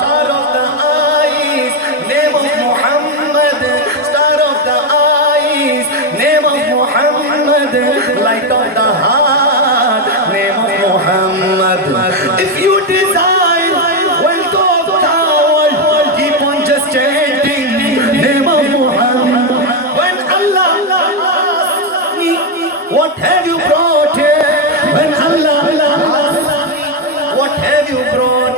Star of the eyes, name of Muhammad. Star of the eyes, name of Muhammad. Light of the heart, name of Muhammad. If you desire wealth of the world, keep on just chanting name of Muhammad. When Allah asks me, what have you brought here? When Allah asks me, what have you brought